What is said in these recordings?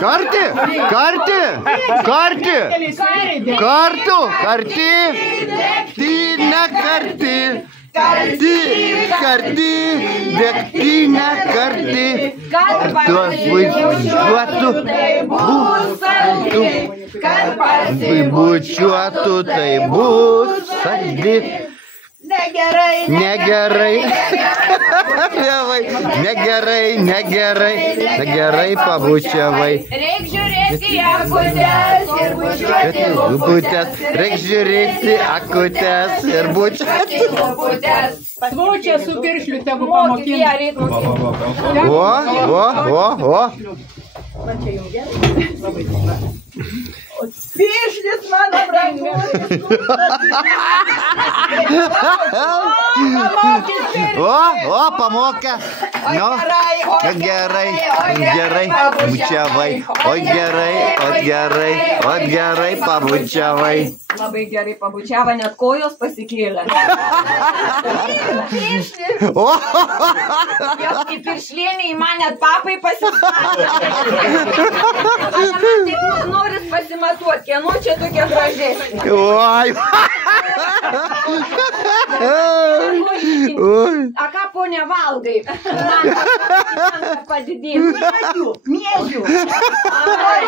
Karti, karti, karti, kartu, karti, degtinė karti, karti, karti, degtinė karti, kartuos bučiuotų, bučiuotų, tai bus saldi. Negerai, negerai, negerai pabučiavai. Reik žiūrėti į akutes ir bučiuoti lūputes. Reik žiūrėti akutes ir bučiuoti lūputes. Svočia su piršliu tegu pamokina. O. Piršlis mano brangus. O, pamokė. Gerai, bučiavai. Oi, gerai, pabučiavai. Labai gerai pabučiavo, net kojos pasikėlė. Jos kaip piršlienė į mane papai pasimatė. Taip noris pasimatuoti, kieno čia tokia gražesnė. A ką ponia valgai? Padidėjim. Mėžių.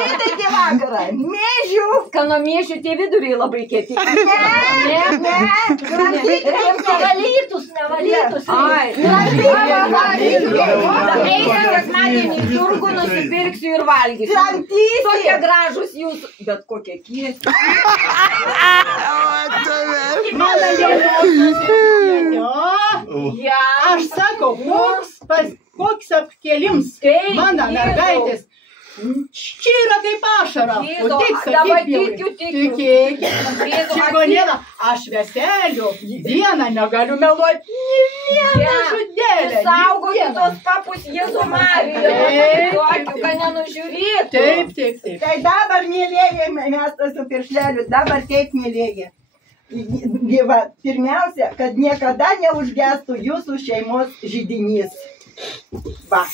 Rytaigi vakarą. Mėžių. Kano mėžių tie viduriai labai kieti. Ne. Nevalytus. Ai. Eisiu sekmadienį į turgų, nusipirksiu ir valgysiu. Tokie gražus jūsų. Bet kokie kieti. Aš sakau, koks apkėlims mano mergaitės. Čia yra kaip ašara. O tik sakyk, tikėk. Čigonėlą, aš veseliu dieną negaliu meluoti. Vieną žudelę. Saugoti tos papus Jėzų Mariją. Tokių, kad nenužiūrėtų. Taip. Tai dabar, mėlėjai, mes su piršleliu, dabar kaip mėlėjai. Pirmiausia, kad niekada neužgestų jūsų šeimos židinys. Va.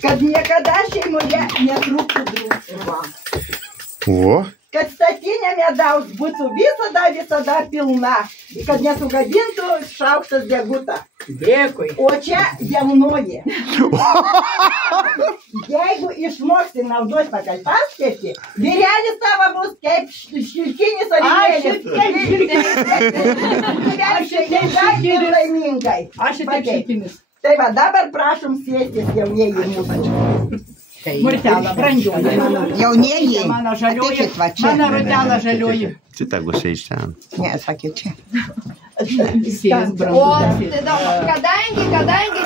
Kad niekada šeimoje netrūktų druskų. Kad statinė medaus būtų visada pilna. Kad nesugadintų šaukštas degutą. Dėkui. O čia jaunoji. Jeigu išmoksti naudoti pagal paskirtį, vyrelis tavo bus kaip šilkinis avinėlis. Laimingai. Aš taip šilkinis. Tai va, dabar prašom sėstis jaunieji mūsų. Murtelą, brandžioji. Jaunieji. Mano žalioji. Mano rutelą žalioji. Šitą gusiai iš ten. Ne, sakė čia. O, kadangi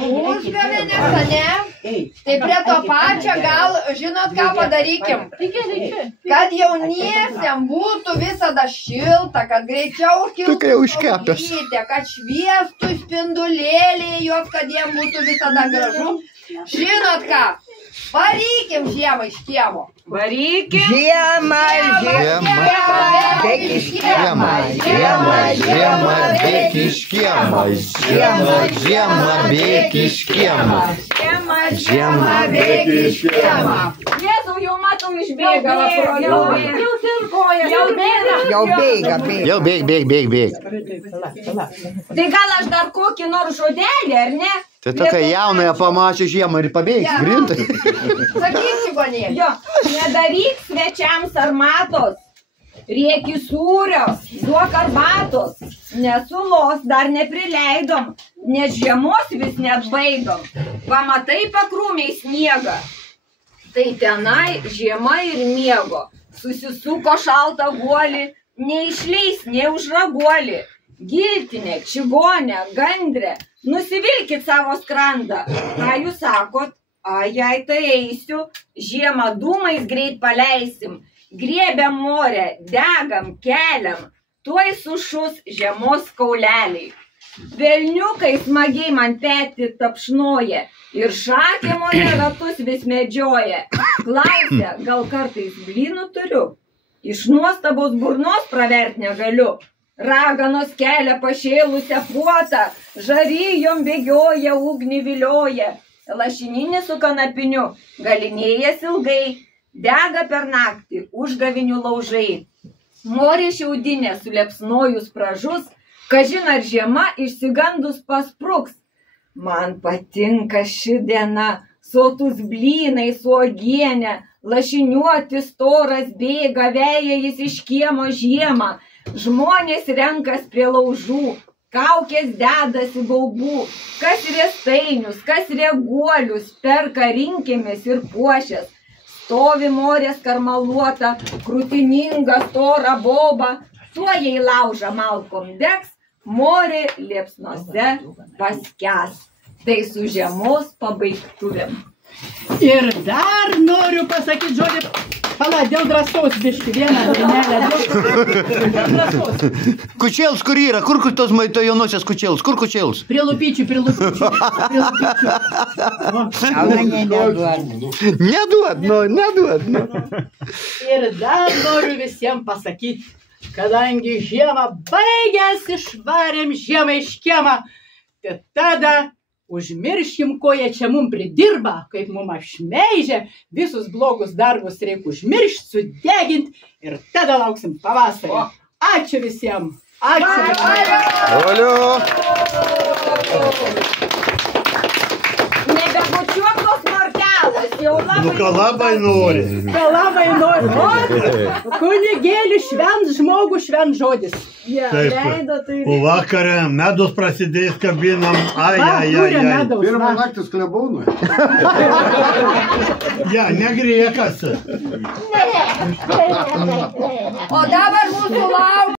užgavėnės, ne, tai prie to pačio gal, žinot, ką padarykim? Kad jauniesiem būtų visada šilta, kad greičiau kiltų saulutė, kad šviestų spindulėliai juos, kad jiem būtų visada gražu. Žinot ką? Varykim žiemą iš kiemo. Varykim. Žiemą bėk iš kiemo. Jėzau, jau matau išbėga. Jau bėg. Tai gal aš dar kokį nors žodelį, ar ne? Tai tokia jaunąją pamačių žiemą ir pabėgs grintai. Sakyk, čigonė. Jo, nedaryk svečiams armatos, rieki sūrio, duok arbatos, nesulos dar neprileidom, nes žiemos vis neatbaidom. Pamatai pakrūmiai sniegą. Tai tenai žiema ir miego. Susisuko šaltą guolį, neišleis nei už raguolį. Giltinė, čigonė, gandrė, nusivilkit savo skrandą. Ką jūs sakot? A, jei tai eisiu, žiemą dūmais greit paleisim. Griebiam morę, degam, keliam, tuoj sušus žiemos kauleliai. Velniukai smagiai man petį tapšnoja ir šakė morė ratus vis medžioja. Klausia, gal kartais blynų turiu? Iš nuostabos burnos pravert negaliu. Raganos kelia pašėlusią puotą, žaryjom bėgioja, ugnį vilioja. lašininis su kanapiniu, galinėjas ilgai, dega per naktį, užgavinių laužai. Morė šiaudinė sulepsnojus pražus, kažin ar žiema išsigandus paspruks. Man patinka ši diena, sotus blynai su uogiene, lašiniuoti storas bėga, veja jis iš kiemo žiemą. Žmonės renkas prie laužų, kaukės dedasi baubų, kas riestainius, kas reguolius, perka rinkėmis ir puošės. Stovi morės karmaluota, krūtininga stora boba, tuo jai lauža malkom degs, morė liepsnose paskęs. Tai su žiemos pabaigtuvėm. Ir dar noriu pasakyti žodį, pala, dėl drąsos biški, vieną dainelę. Dėl drąsos. Kučėls kur yra? Kur tos to jaunosios kučėls? Kur kučėls? Prie lūpyčių, prie lūpyčių. Neduod. Ir dar noriu visiems pasakyti, kadangi žiema baigėsi, išvarėm žiemą iš kiemą, tai tada užmirškim, ko jie čia mum pridirba, kaip mum apšmeižia, visus blogus darbus reikia užmiršti, sudegint ir tada lauksim pavasario. Ačiū visiems. Ačiū. Olio. Nebebučiuok tos martelos, jau labai... Nu, ką labai nori. Ką labai nori. Kunigėlis švent žmogų, švent žodis. Taip, o vakarą medus prasidės kabinam. Pirmą naktį klebonui. Ja, negriekas. O dabar mūsų laukia.